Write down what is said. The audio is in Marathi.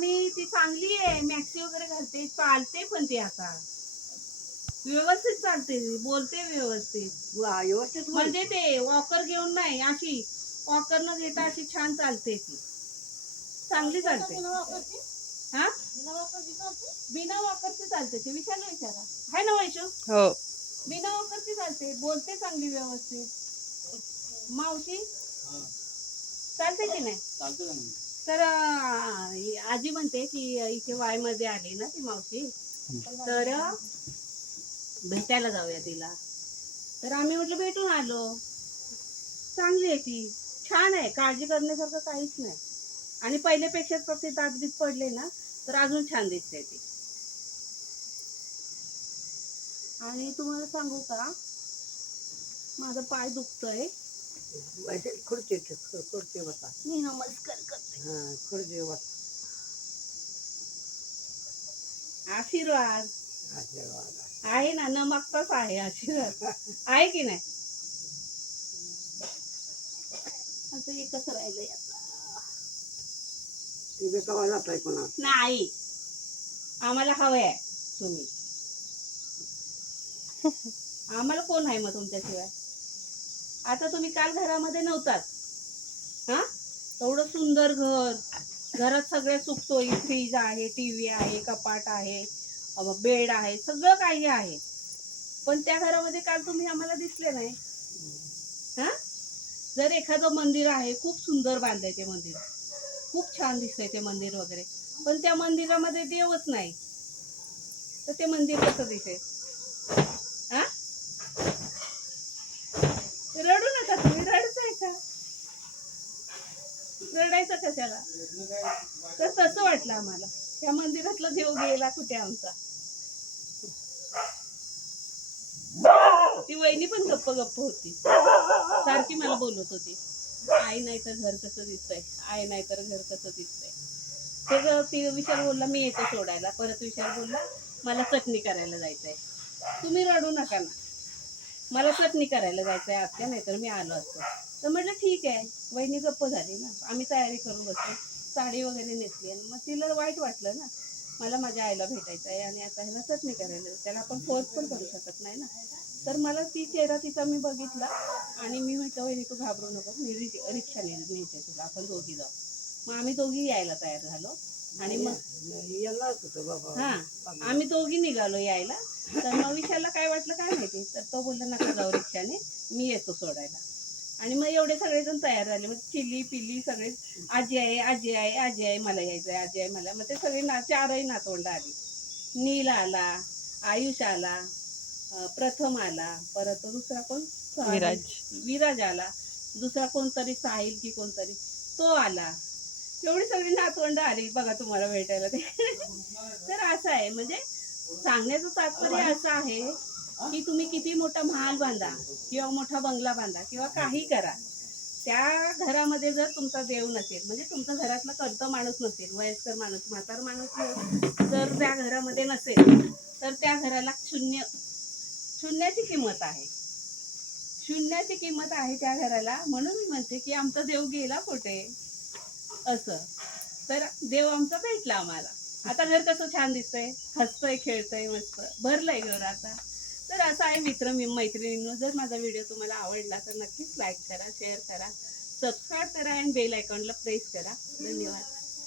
मी ती चांगली आहे, मॅक्सी वगैरे घालते, चालते पण ती आता व्यवस्थित चालते, बोलते व्यवस्थित. व्यवस्थित म्हणजे ते वॉकर घेऊन नाही, अशी वॉकर न घेता अशी छान चालते ती, चांगली चालते. हा बिना वॉकरची चालते ती, विचारा आहे ना वैशू? हो. बिना वॉकरची चालते, बोलते चांगली व्यवस्थित. मावशी चालते की नाही? तर आजी म्हणते की इथे वाय मध्ये आली ना ती मावशी, तर भेटायला जाऊया तिला. तर आम्ही म्हटलं भेटून आलो. चांगली आहे ती, छान आहे, काळजी करण्यासारखं काहीच नाही. आणि पहिल्यापेक्षा तर ते दात पडले ना तर अजून छान दिसते ती. आणि तुम्हाला सांगू का, माझा पाय दुखतोय. खुर्ची बसा. मी नमस्कार करते. खुर्ची बसा. आशीर्वाद आहे ना, न मागताच आहे आशीर्वाद. आहे की नाही? आता एकच राहिलंय आता. नाही, आम्हाला हवंय तुम्ही. आम्हाला कोण आहे मग तुमच्याशिवाय? आता तुम्ही काल घरामध्ये नव्हतात, हा? एवढं सुंदर घर, घरात सगळे सुखसोयी, फ्रीज आहे, टीव्ही आहे, कपाट आहे, बेड आहे, सगळं काही आहे. पण त्या घरामध्ये काल तुम्ही आम्हाला दिसले नाही. हा? जर एखादं मंदिर आहे, खूप सुंदर बांधलंय ते मंदिर, खूप छान दिसतंय ते मंदिर वगैरे, पण त्या मंदिरामध्ये देवच नाही, तर ते मंदिर कसं दिसेल? हा? रडू नका तुम्ही, रडताय का? रडायचं कशाला? तर तसं वाटलं आम्हाला, त्या मंदिरातला देव गेला कुठे आमचा. ती वहिनी पण गप्प होती, सारखी मला बोलत होती, आई नाही तर घर कसं दिसतंय, आई नाही तर घर कसं दिसतंय. ती विचार बोलला मी येतो सोडायला, परत विचार बोलला मला चटणी करायला जायचंय. तुम्ही रडू नका ना, मला चटणी करायला जायचंय आत्या, नाही तर मी आलो असतो. तर म्हटलं ठीक आहे. वहिनी गप्प झाली ना, आम्ही तयारी करून बसलो, साडी वगैरे नेसली. आणि मग तिला वाईट वाटलं ना, मला माझ्या आईला भेटायचं आहे आणि आता ह्याला चटणी करायला, त्याला आपण फोर्स पण करू शकत नाही ना. तर मला ती चेहरा तिचा मी बघितला आणि मी म्हटलं वहिनी तू घाबरू नको, मी रिक्षाने नेते तुला, आपण दोघी जाऊ. मग आम्ही दोघी यायला तयार झालो आणि मग हा आम्ही दोघी निघालो यायला. तर मग विशालला काय वाटलं काय माहिती, तर तो बोलला नका जाऊ रिक्षाने, मी येतो सोडायला. आणि मग एवढे सगळेजण तयार झाले, मग चिल्ली पिल्ली सगळे, आजी आहे आजी आहे आजी आहे, मला यायचंय आजी आहे मला. मग ते सगळे चारही नातवंड आली. नील आला, आयुष आला, प्रथम आला, परत दुसरा कोण, विराज आला, दुसरा कोणतरी साहिल की कोणतरी तो आला. एवढी सगळी नातवंड आली बघा तुम्हाला भेटायला ते. तर असं आहे, म्हणजे सांगण्याचं तात्पर्य असं आहे की तुम्ही किती मोठा महाल बांधा किंवा मोठा बंगला बांधा किंवा काही करा, त्या घरामध्ये जर तुमचा देव नसेल, म्हणजे तुमचा घरातला करता माणूस नसेल, वयस्कर माणूस, म्हातार माणूस जर त्या घरामध्ये नसेल, तर त्या घराला शून्याची किंमत आहे. शून्याची किंमत आहे त्या घराला. म्हणून मी म्हणते की आमचा देव गेला कुठे असं. तर देव आमचा भेटला आम्हाला. आता घर कसं छान दिसतंय, हसतंय, खेळतंय, मस्त भरलंय घर आता. तर असं आहे मित्र मैत्रिणींनो, जर माझा व्हिडिओ तुम्हाला आवडला तर नक्कीच लाईक करा, शेअर करा, सबस्क्राईब करा आणि बेल आयकॉनला प्रेस करा. धन्यवाद.